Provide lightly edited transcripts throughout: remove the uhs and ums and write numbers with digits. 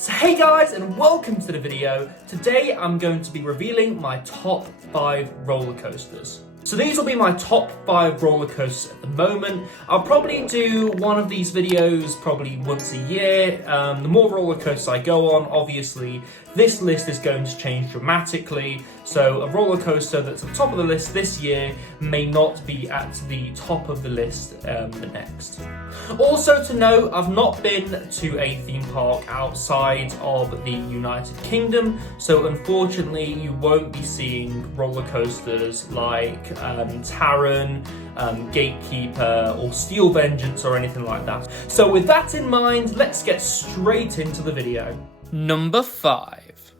So hey guys, and welcome to the video. Today I'm going to be revealing my top 5 roller coasters. So these will be my top 5 roller coasters at the moment. I'll probably do one of these videos probably once a year. The more roller coasters I go on, obviously this list is going to change dramatically. So a roller coaster that's at the top of the list this year may not be at the top of the list the next. Also to note, I've not been to a theme park outside of the United Kingdom, so unfortunately you won't be seeing roller coasters like Taron, Gatekeeper or Steel Vengeance or anything like that. So with that in mind, let's get straight into the video. Number 5.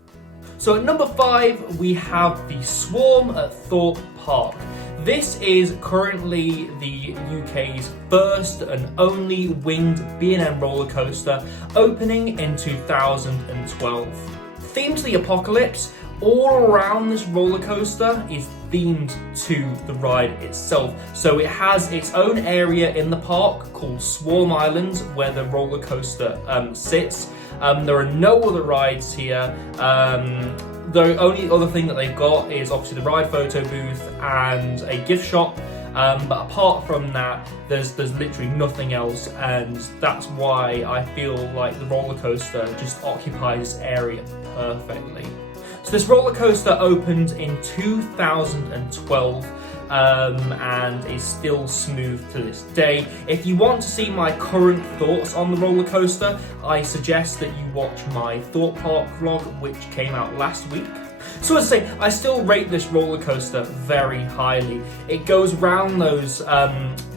So at number 5 we have the Swarm at Thorpe Park. This is currently the UK's first and only winged B&M roller coaster, opening in 2012. Themed to the apocalypse, all around this roller coaster is themed to the ride itself. So it has its own area in the park called Swarm Island where the roller coaster sits. There are no other rides here. The only other thing that they've got is obviously the ride photo booth and a gift shop. But apart from that, there's literally nothing else, and that's why I feel like the roller coaster just occupies this area perfectly. So this roller coaster opened in 2012 and is still smooth to this day. If you want to see my current thoughts on the roller coaster, I suggest that you watch my Thorpe Park vlog, which came out last week. So as I say, I still rate this roller coaster very highly. It goes round those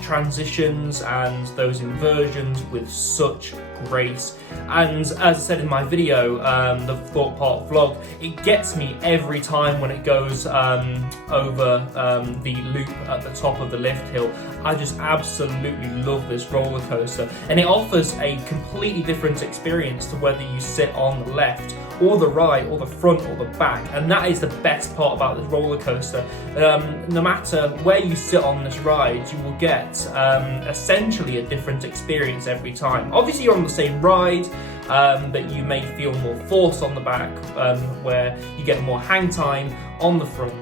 transitions and those inversions with such grace, and as I said in my video, the Thorpe Park vlog, it gets me every time when it goes over the loop at the top of the lift hill. I just absolutely love this roller coaster, and it offers a completely different experience to whether you sit on the left or the right or the front or the back, and that is the best part about this roller coaster. No matter where you sit on this ride, you will get essentially a different experience every time. Obviously you're on the same ride, but you may feel more force on the back, where you get more hang time on the front.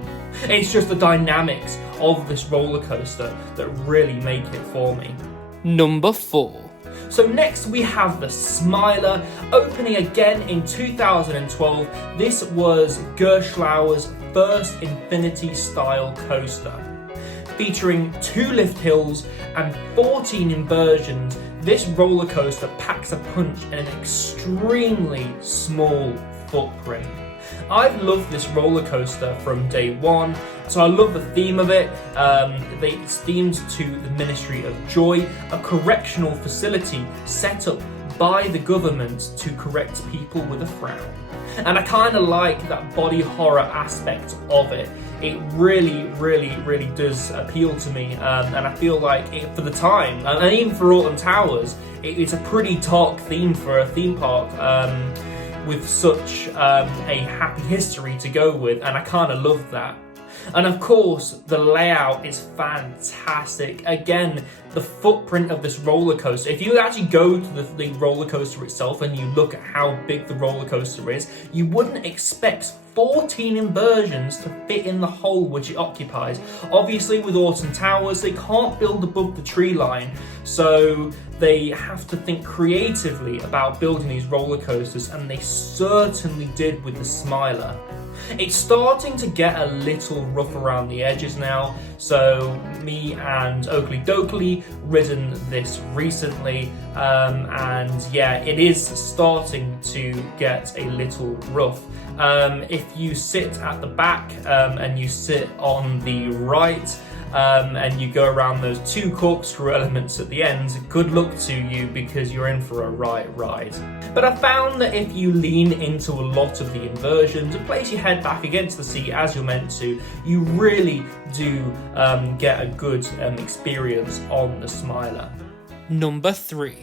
It's just the dynamics of this roller coaster that really make it for me. Number 4. So next we have the Smiler, opening again in 2012. This was Gerstlauer's first Infinity style coaster. Featuring 2 lift hills and 14 inversions, this roller coaster packs a punch in an extremely small footprint. I've loved this roller coaster from day one, so I love the theme of it. It's themed to the Ministry of Joy, a correctional facility set up by the government to correct people with a frown. And I kind of like that body horror aspect of it. It really does appeal to me, and I feel like it, for the time, and even for Alton Towers, it's a pretty dark theme for a theme park with such a happy history to go with, and I kind of love that. And of course, the layout is fantastic. Again, the footprint of this roller coaster, if you actually go to the roller coaster itself and you look at how big the roller coaster is, you wouldn't expect 14 inversions to fit in the hole which it occupies. Obviously with Alton Towers, they can't build above the tree line, so they have to think creatively about building these roller coasters, and they certainly did with the Smiler. It's starting to get a little rough around the edges now, so me and Oakley Dokley ridden this recently, and yeah, it is starting to get a little rough. If you sit at the back and you sit on the right, and you go around those 2 corkscrew elements at the end, good luck to you, because you're in for a right ride. But I found that if you lean into a lot of the inversions and place your head back against the seat as you're meant to, you really do get a good experience on the Smiler. Number 3.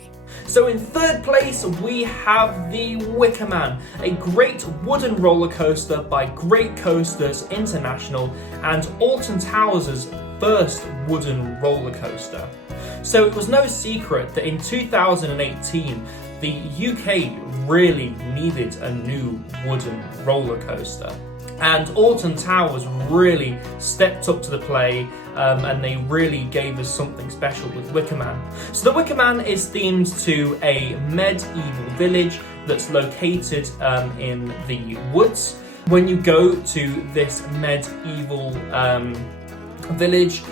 So in 3rd place we have the Wicker Man, a great wooden roller coaster by Great Coasters International and Alton Towers' first wooden roller coaster. So it was no secret that in 2018 the UK really needed a new wooden roller coaster. And Alton Towers really stepped up to the plate, and they really gave us something special with Wicker Man. So the Wicker Man is themed to a medieval village that's located in the woods. When you go to this medieval village,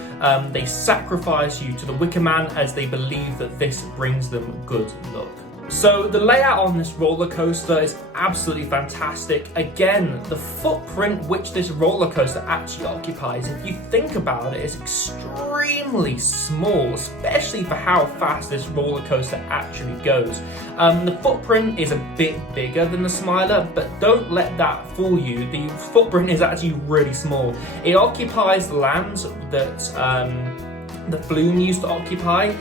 they sacrifice you to the Wicker Man as they believe that this brings them good luck. So the layout on this roller coaster is absolutely fantastic. Again, the footprint which this roller coaster actually occupies, if you think about it, is extremely small, especially for how fast this roller coaster actually goes. The footprint is a bit bigger than the Smiler, but don't let that fool you. The footprint is actually really small. It occupies the land that the Flume used to occupy.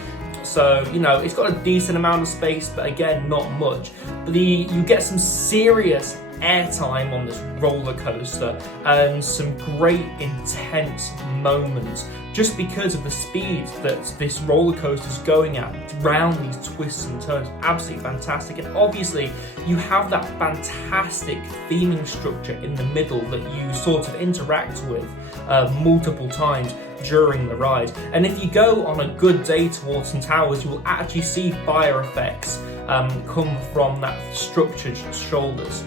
So, you know, it's got a decent amount of space, but again, not much. You get some serious airtime on this roller coaster and some great intense moments just because of the speed that this roller coaster is going at around these twists and turns. Absolutely fantastic. And obviously you have that fantastic theming structure in the middle that you sort of interact with multiple times during the ride. And if you go on a good day to Alton Towers, you will actually see fire effects come from that structured shoulders.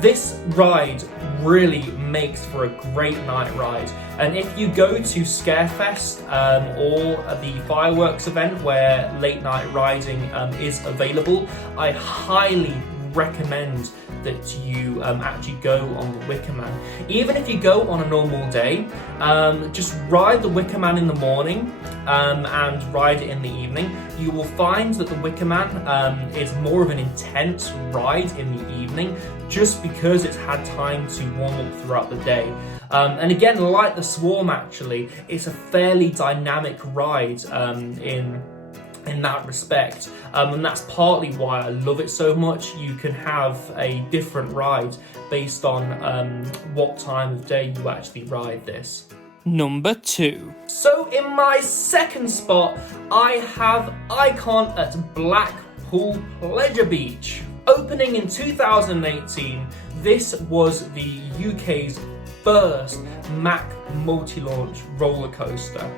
This ride really makes for a great night ride, and if you go to Scarefest or the fireworks event where late night riding is available, I highly recommend that you actually go on the Wicker Man. Even if you go on a normal day, just ride the Wicker Man in the morning and ride it in the evening. You will find that the Wicker Man is more of an intense ride in the evening just because it's had time to warm up throughout the day. And again, like the Swarm actually, it's a fairly dynamic ride in that respect, and that's partly why I love it so much. You can have a different ride based on what time of day you actually ride this. Number 2. So in my second spot, I have Icon at Blackpool Pleasure Beach. Opening in 2018, this was the UK's first Mack multi-launch roller coaster.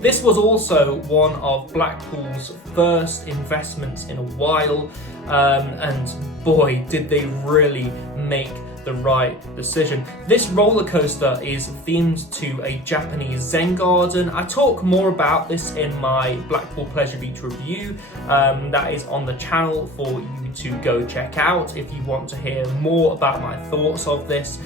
This was also one of Blackpool's first investments in a while, and boy, did they really make the right decision. This roller coaster is themed to a Japanese Zen garden. I talk more about this in my Blackpool Pleasure Beach review that is on the channel for you to go check out if you want to hear more about my thoughts of this.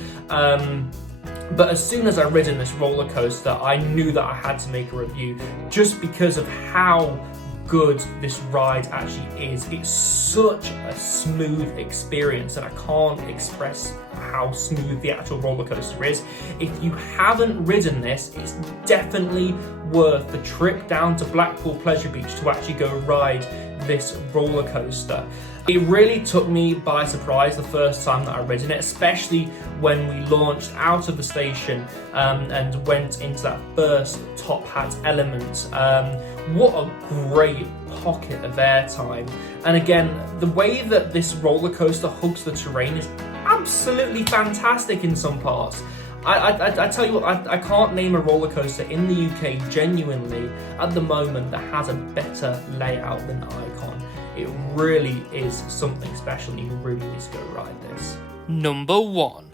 But as soon as I ridden this roller coaster, I knew that I had to make a review just because of how good this ride actually is. It's such a smooth experience, and I can't express how smooth the actual roller coaster is. If you haven't ridden this, it's definitely worth the trip down to Blackpool Pleasure Beach to actually go ride this roller coaster. It really took me by surprise the first time that I ridden it, especially when we launched out of the station and went into that first top hat element. What a great pocket of airtime. And again, the way that this roller coaster hugs the terrain is absolutely fantastic in some parts. I tell you what, I can't name a roller coaster in the UK genuinely at the moment that has a better layout than Icon. It really is something special, and you really need to go ride this. Number 1.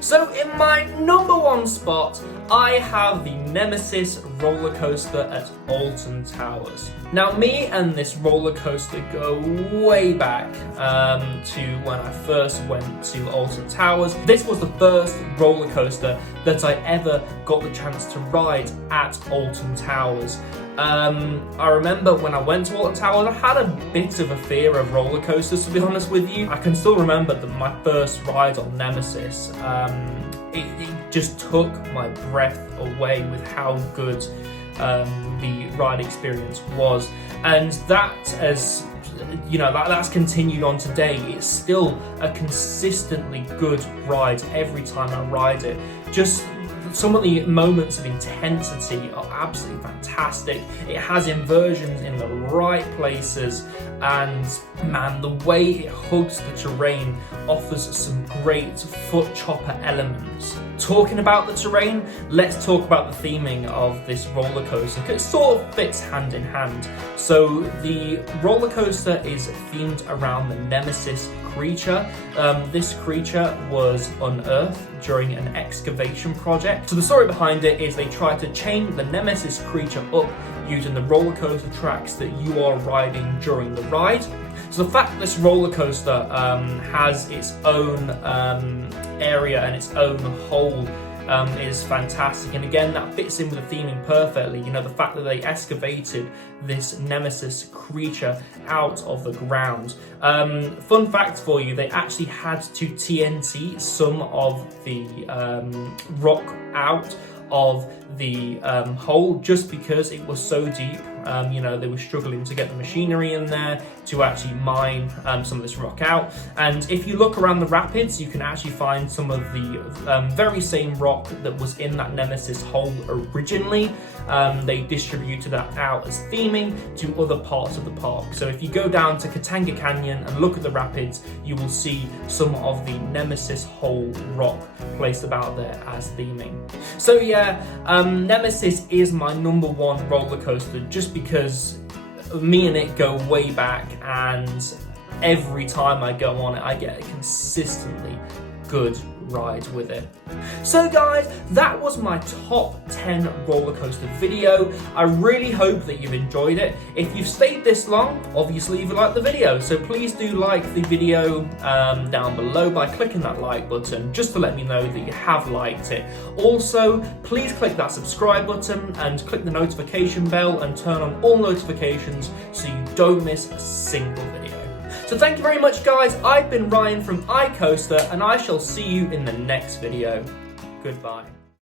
So in my number 1 spot, I have the Nemesis roller coaster at Alton Towers. Now, me and this roller coaster go way back to when I first went to Alton Towers. This was the first roller coaster that I ever got the chance to ride at Alton Towers. I remember when I went to Alton Towers, I had a bit of a fear of roller coasters, to be honest with you. I can still remember my first ride on Nemesis. It just took my breath away with how good the ride experience was, and that, as you know, that's continued on today. It's still a consistently good ride every time I ride it. Just Some of the moments of intensity are absolutely fantastic. It has inversions in the right places, and man, the way it hugs the terrain offers some great foot chopper elements. Talking about the terrain, let's talk about the theming of this roller coaster, because it sort of fits hand in hand. So the roller coaster is themed around the Nemesis creature. This creature was unearthed during an excavation project. So the story behind it is they tried to chain the Nemesis creature up using the roller coaster tracks that you are riding during the ride. So the fact that this roller coaster has its own area and its own hole is fantastic, and again that fits in with the theming perfectly. You know, the fact that they excavated this Nemesis creature out of the ground. Fun fact for you, they actually had to TNT some of the rock out of the hole just because it was so deep. You know, they were struggling to get the machinery in there to actually mine some of this rock out. And if you look around the rapids, you can actually find some of the very same rock that was in that Nemesis hole originally. They distributed that out as theming to other parts of the park. So if you go down to Katanga Canyon and look at the rapids, you will see some of the Nemesis hole rock placed about there as theming. So yeah, Nemesis is my #1 roller coaster, just because me and it go way back, and every time I go on it, I get a consistently good ride with it. So guys, that was my top 10 roller coaster video. I really hope that you've enjoyed it. If you've stayed this long, obviously you've liked the video, so please do like the video down below by clicking that like button, just to let me know that you have liked it. Also, please click that subscribe button and click the notification bell and turn on all notifications so you don't miss a single video. So thank you very much guys, I've been Ryan from iCoaster, and I shall see you in the next video. Goodbye.